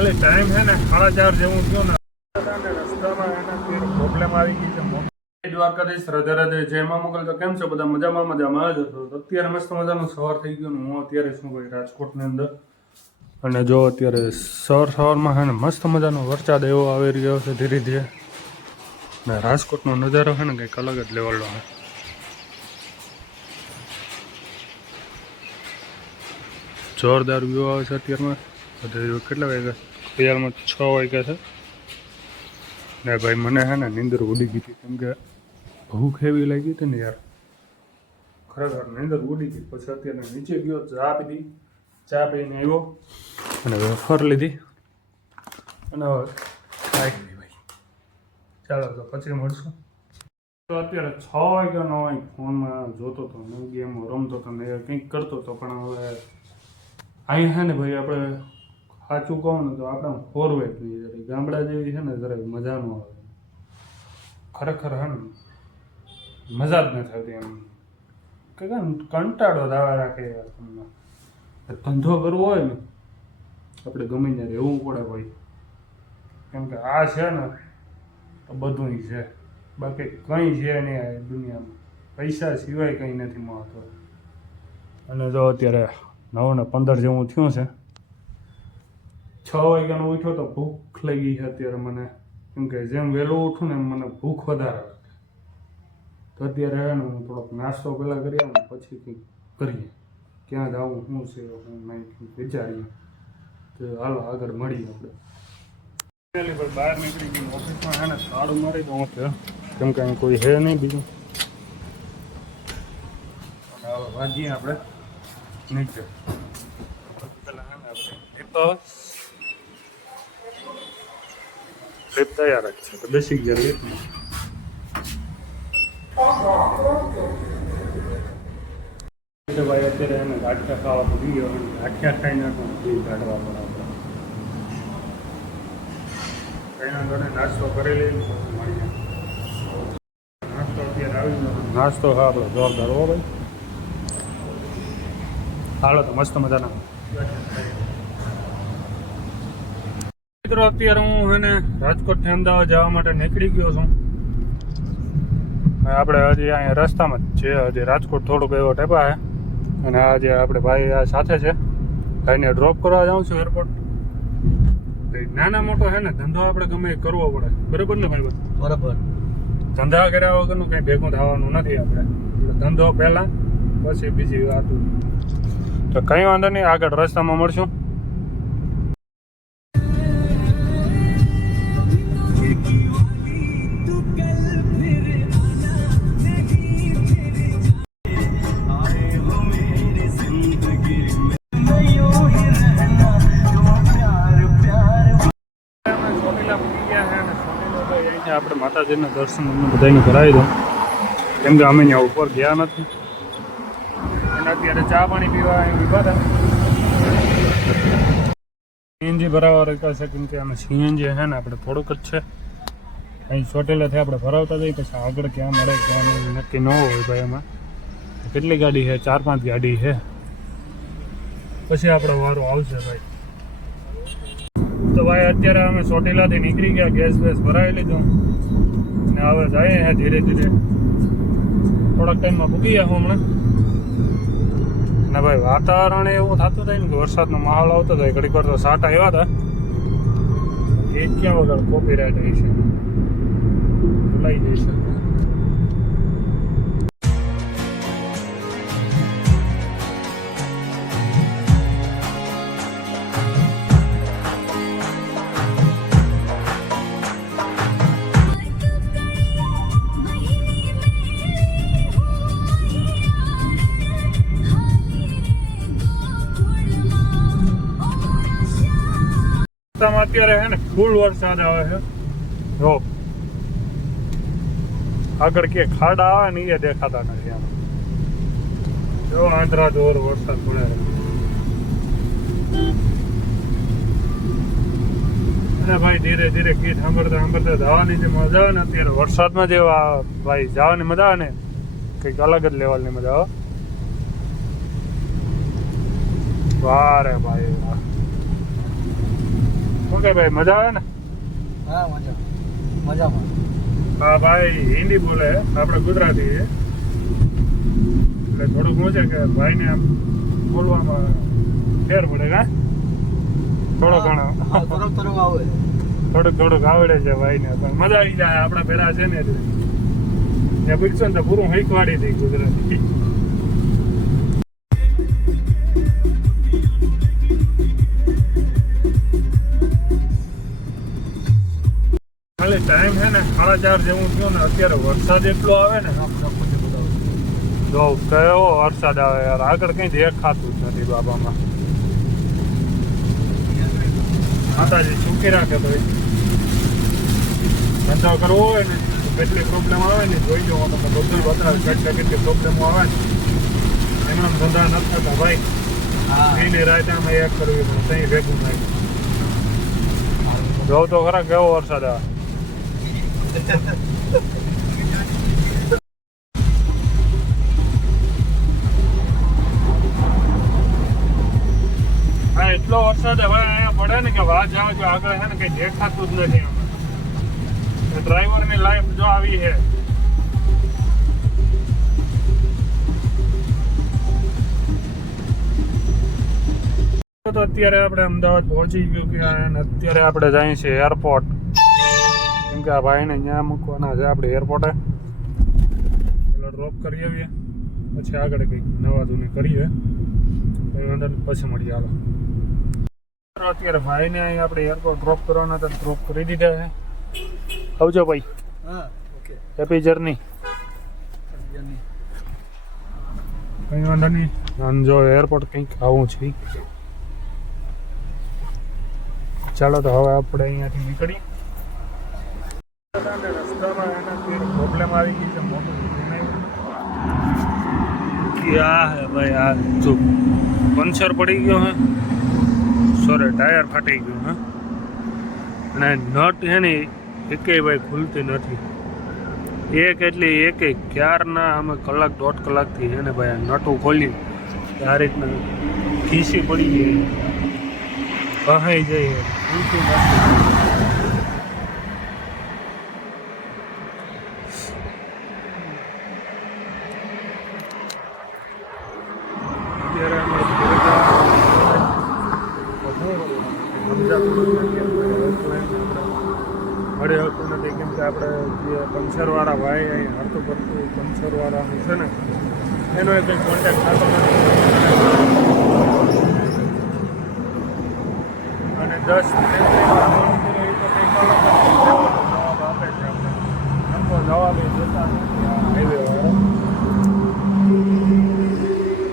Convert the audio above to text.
ખાલી ટાઈમ છે ને 4:30 જેવું થયું ને રસ્તામાં એને પ્રોબ્લેમ આવી ગઈ છે મોટી. દ્વારકાધીશ, રાધે રાધે, જય મા મોગલ. તો કેમ છો બધા? મજામાં જ હતો. અત્યારે મસ્ત મજાનું સવાર થઈ ગયું ને હું અત્યારે શું ભાઈ રાજકોટની અંદર. અને જો અત્યારે સવારમાં છે ને મસ્ત મજાનો વરસાદ એવો આવી રહ્યો છે ધીરે ધીરે. ને રાજકોટનો નજારો છે ને કંઈક અલગ જ લેવલનો છે. જોરદાર વ્યૂ આવે છે અત્યારમાં. કેટલા વાગ્યા? અત્યારમાં 6 વાગ્યા છે. ને ભાઈ મને છે ને નીંદર ઉડી ગઈ હતી કેમ કે ભૂખ એવી લાગી હતી ને યાર, ખરેખર નીંદર ઉડી ગઈ. પછી અત્યારે નીચે ગયો, ચા પીધી, ચા પીને આવ્યો અને વેફર લીધી અને ખાઈ ગઈ ભાઈ. ચાલો તો પછી મળશું. તો અત્યારે 6 વાગ્યાનો હોય, ફોનમાં જોતો હતો ને ગેમો રમતો હતો ને કંઈક કરતો હતો. પણ હવે અહીં છે ને ભાઈ આપણે સાચું કહું ને તો આપણે ફોરવેટ નહીં, ગામડા જેવી છે ને જરાક મજા ન આવે. ખરેખર છે ને મજા જ ન થતી એમ કે કંટાળો દાવા રાખે યાર. તમને ધંધો કરવો હોય ને આપણે ગમે ત્યાં રહેવું પડે ભાઈ, કેમ કે આ છે ને તો બધું છે, બાકી કંઈ છે નહીં આ દુનિયામાં. પૈસા સિવાય કંઈ નથી મહત્વ. અને જો અત્યારે 9:15 જેવું થયું છે. 6 વાગ્યાનો ઉઠ્યો તો ભૂખ લાગી છે અત્યારે મને, કેમ કે જેમ વહેલું ઉઠું ને એમ મને ભૂખ વધારે લાગે. તો અત્યારે છે ને હું થોડોક નાસ્તો પહેલાં કરી આવું પછી કંઈક કરીએ, ક્યાં જવું શું છે હું નહીં વિચારીએ. તો હાલો આગળ મળીએ આપણે. ભાઈ બહાર નીકળી ગયું, ઓફિસમાં છે ને તાળું મારી દઉં છે કેમ કે અહીં કોઈ છે નહીં બીજું. અને હવે વાગીએ આપણે નીચે. પેલા છે ને આપણે ટ્રીપ તૈયાર જ છે તો બેસી ગયા એટલું. ભાઈ અત્યારે એને ગાંઠિયા ખાવા પડી ગયો, ગાંઠિયા ખાઈને પણ ફ્રી કાઢવા પડે આપણે. એના ઘરે નાસ્તો કરી લઈએ પછી મળીએ. નાસ્તો અત્યારે આવી ગયો. નાસ્તો હા આપણો જોરદાર હો ભાઈ. હાલો તો મસ્ત મજાના મિત્રો. અત્યારે હું છે ને રાજકોટથી અમદાવાદ જવા માટે નીકળી ગયો છું. આપણે હજી અહીંયા રસ્તામાં જ છે, હજી રાજકોટ થોડુંક એવો ટેપા છે. અને આજે આપણે ભાઈ આ સાથે છે, ભાઈને ડ્રોપ કરવા જાઉં છું એરપોર્ટ. નાના મોટો છે ને ધંધો આપણે ગમે એ કરવો પડે, બરાબર ને ભાઈ? બરાબર. ધંધા કર્યા વગરનું કંઈ ભેગું થવાનું નથી આપણે. ધંધો પહેલાં પછી બીજી વાત. તો કંઈ વાંધો નહીં, આગળ રસ્તામાં મળશું. આપણે માતાજીના દર્શન બધાને કરાવી દઉં કેમ કે અમે ત્યાં ઉપર ગયા નથી. અને અત્યારે ચા પાણી પીવા અહીં ઉભા હતા. સીએનજી ભરાવા રખ્યા છે કેમ કે અમે સીએનજી છે ને આપણે થોડુંક જ છે અહીં ચોટેલાથી આપણે ભરાવતા જઈએ, પછી આગળ ક્યાં મળે ક્યાં નહીં નક્કી ન હોય ભાઈ. એમાં કેટલી ગાડી છે? 4-5 ગાડી છે. પછી આપણો વારો આવશે ભાઈ. તો ભાઈ અત્યારે અમે ચોટીલાથી નીકળી ગયા, ગેસ ભરાવી લીધો ને હવે જઈએ હે ધીરે ધીરે. થોડાક ટાઈમમાં પૂગી ગયા હમણાં. ને ભાઈ વાતાવરણ એવું થતું થાય ને કે વરસાદનો માહોલ આવતો થાય. ઘડીક વાર તો સાટા આવ્યા હતા. એ ક્યાં વગર કોપીરાઇટ હોય છે, ભૂલાઈ જઈશે. અત્યારે છે ને ફૂલ વરસાદ આવે છે. જો આગળ કે ખાડા આવે ને એ દેખાતા નથી. આમાં જો આંધ્રા જોર વરસાદ પડે. અને ભાઈ ધીરે ધીરે ગીત સાંભળતા સાંભળતા જવાની જે મજા આવે ને અત્યારે વરસાદમાં જે ભાઈ જવાની મજા આવે ને કંઈક અલગ જ લેવલની મજા આવે. વાહ રે ભાઈ વાહ. ઓકે ભાઈ, મજા આવે ને? હા મજામાં. હા ભાઈ હિન્દી બોલે, આપણે ગુજરાતી છે એટલે થોડુંક શું છે કે ભાઈને આમ બોલવામાં ફેર પડે કા થોડો ઘણો આવે. થોડુંક આવડે છે ભાઈને, પણ મજા આવી જાય. આપણા પેલા છે ને એટલે ત્યાં પૂછશો ને તો પૂરું શીખવાડી દઈ ગુજરાતી. ખાલી ટાઈમ છે ને 4:30 જેવું થયું ને, અત્યારે વરસાદ એટલો આવે ને, જો કેવો વરસાદ આવે યાર, આગળ કઈ દેખાતું જ નથી બાબામાં. માતાજી સુખી રાખે ભાઈ. ધંધો કરવો હોય ને કેટલી પ્રોબ્લેમ આવે ને જોઈ જવો તમે, બધું બતાવે કેટલી પ્રોબ્લેમો આવે ને. એમના ધંધા નથી થતા ભાઈ. એની રાતે આમાં એક કરવી પડે, ત્યાં ભેગું થાય. જોવ તો ખરા કેવો વરસાદ આવે. હા એટલો વરસાદ હવે અહીંયા પડે ને કે વાત જાવ જો આગળ છે ને કઈ દેખાતું જ નથી. ડ્રાઈવર ની લાઈફ જો આવી છે. તો અત્યારે આપણે અમદાવાદ પહોંચી ગયું કે અત્યારે આપણે જઈએ છીએ એરપોર્ટ, કેમ કે આ ભાઈને અહીંયા મૂકવાના છે આપણે એરપોર્ટે. પેલો ડ્રોપ કરી આવીએ, પછી આગળ કંઈક નવા જૂની કરીએ, પછી મળીએ. હાલો અત્યારે ભાઈને અહીં આપણે એરપોર્ટ ડ્રોપ કરવાના હતા, ડ્રોપ કરી દીધા છે. આવજો ભાઈ. હા ઓકે. Happy journey. કંઈ વાંધો નહીં. જો એરપોર્ટ કંઈક આવું છે. ચાલો તો હવે આપણે અહીંયાથી નીકળીએ. રસ્તામાં એના પ્રોબ્લેમ આવી ગઈ છે મોટું. ક્યાં હે ભાઈ, આ જો પંચર પડી ગયો હે, સોરી ટાયર ફાટી ગયું હે, અને નટ છે ને એકેય ભાઈ ખુલતી નથી. એક ક્યારના અમે કલાક 1.5 કલાકથી છે ને ભાઈ આ નટું ખોલ્યું આ રીતના ખીસી પડી ગઈ, કહાઈ જઈએ ખુલતું નથી. મળે હતું નથી, કેમ કે આપણે જે પંચરવાળા ભાઈ અહીં હરતું પડતું પંચરવાળાનું છે ને એનો કંઈ કોન્ટેક્ટ થતો નથી. અને 10 મિનિટ